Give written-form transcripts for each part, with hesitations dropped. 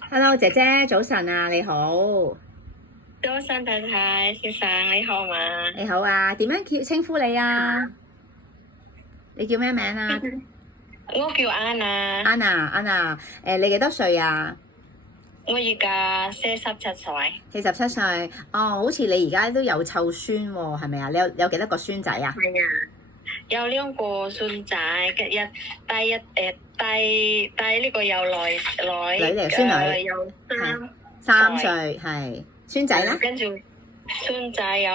Hello，姐姐，早晨啊，你好。早晨，太太先生，你好嘛？你好啊，點樣稱呼你啊？你叫咩名啊我叫安娜， ？Anna，你幾多歲啊？我而家47歲。47歲。哦，好似你而家都有湊孫喎，係咪啊？你有幾多個孫仔啊？係啊，有2個孫仔，第呢個有女嚟孫女有3歲，係孫仔咧？跟住孫仔有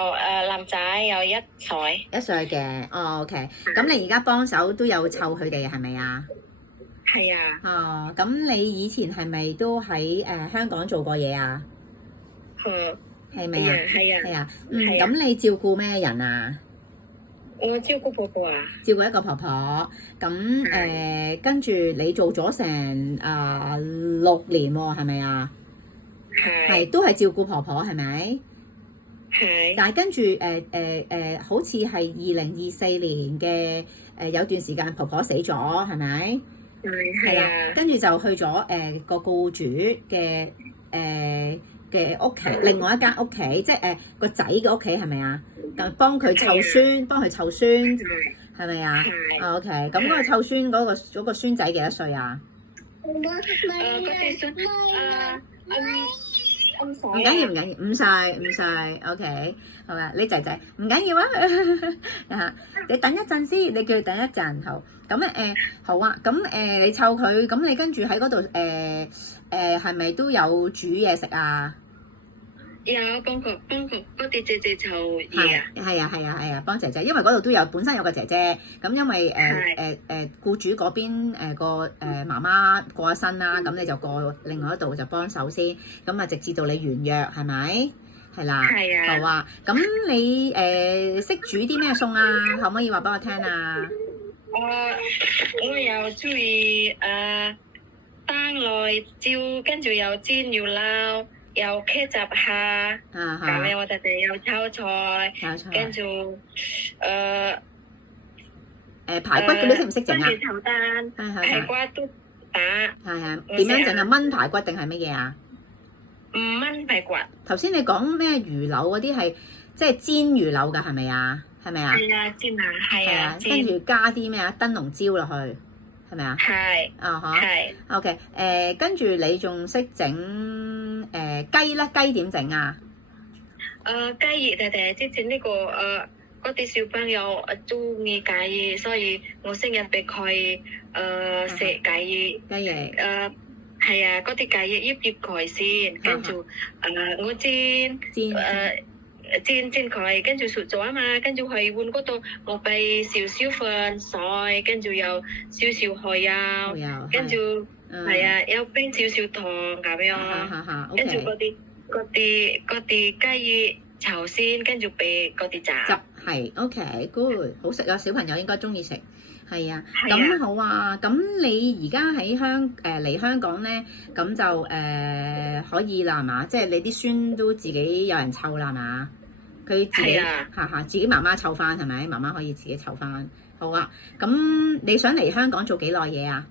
男仔有1歲。1歲嘅。哦，OK。咁你而家幫手都有湊佢哋係咪啊？係啊，哦，咁你以前係咪都喺香港做過嘢啊？係咪啊？係啊，係啊。係啊咁你照顧咩人啊？我照顧婆婆啊。照顧一個婆婆。咁跟住你做咗成6年喎，係咪啊？係都係照顧婆婆係咪？係。但係跟住好似係2024年嘅有段時間婆婆死咗係咪？係啊。跟住就去咗個僱主嘅屋企，另外一間屋企，即係個仔嘅屋企係咪啊？咁幫佢湊孫，係咪啊？OK。咁嗰個湊孫嗰個孫仔幾多歲啊？嗰啲孫唔緊要，5歲。OK。好啦，你仔仔唔緊要啊。你等一陣先，你叫佢等一陣。好。咁好啊。咁你湊佢，咁你跟住喺嗰度係咪都有煮嘢食啊？有幫佢嗰啲姐姐湊嘢啊。係啊，幫姐姐，因為嗰度都有本身有個姐姐，咁因為僱主嗰邊個媽媽過咗身啦，咁你就過另外一度就幫手先，咁啊直至到你完約係咪？係啦。係啊。好啊。咁你識煮啲咩餸啊？可唔可以話俾我聽啊？我又中意蛋內椒，跟住又煎又撈，有茄汁蝦，咁樣我哋有炒菜，跟住排骨嗰啲識唔識整啊？跟住炒蛋，排骨都打。係點樣整啊？炆排骨定係乜嘢啊？唔炆排骨。頭先你講咩魚柳嗰啲係即係煎魚柳㗎係咪啊？係咪啊？係啊，煎啊，係啊，跟住加啲咩啊？燈籠椒落去，係咪啊？係。係。OK。跟住你仲識整雞咧？雞點整啊？雞翼之前呢個嗰啲小朋友中意雞翼，所以我成日俾佢食雞翼。雞翼。係啊，嗰啲雞翼醃佢先，跟住我煎佢，跟住熟咗啊嘛，跟住去碗嗰度我俾少少粉水，跟住有少少海油，跟住係啊，有冰少少糖咁樣，跟住嗰啲雞翼炒先，跟住俾嗰啲汁。係 OK，good， 好食啊！小朋友應該中意食。係啊。咁好啊。咁你而家喺嚟香港咧，咁就可以啦，係嘛？即係你啲孫都自己有人湊啦，係嘛？佢自己自己媽媽湊翻係咪？媽媽可以自己湊翻。好啊。咁你想嚟香港做幾耐嘢啊？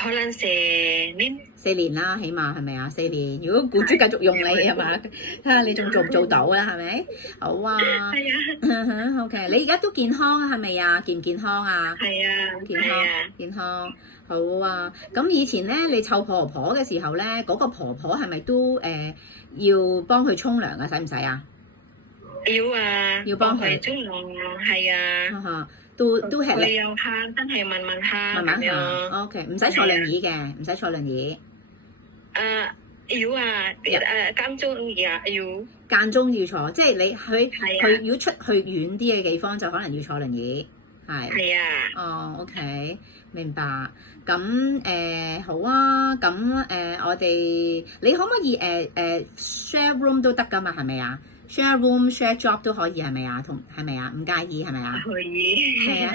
可能4年啦，起碼係咪啊？4年。如果僱主繼續用你係嘛？睇下你仲做唔做到啦，係咪？好啊。係啊。OK。你而家都健康係咪啊？健唔健康啊？係啊。健康。好啊。咁以前咧，你湊婆婆嘅時候咧，嗰個婆婆係咪都要幫佢沖涼啊？使唔使啊？要啊。要幫佢沖涼啊。係啊。都吃力。你有慳，真係慢慢慳。慢慢行。OK。唔使坐輪椅嘅，唔使坐輪椅。要啊。間中要坐，即係你佢如果出去遠啲嘅地方，就可能要坐輪椅。係啊。OK，明白。咁好啊。咁我哋你可唔可以share room 都得㗎嘛？係咪啊？share room share job 都可以係咪啊？係咪啊？唔介意係咪啊？可以。係啊。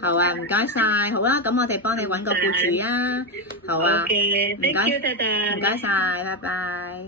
好啊，唔該晒。好啦，咁我哋幫你揾個僱主啊。好啊。唔該晒，唔該晒，拜拜。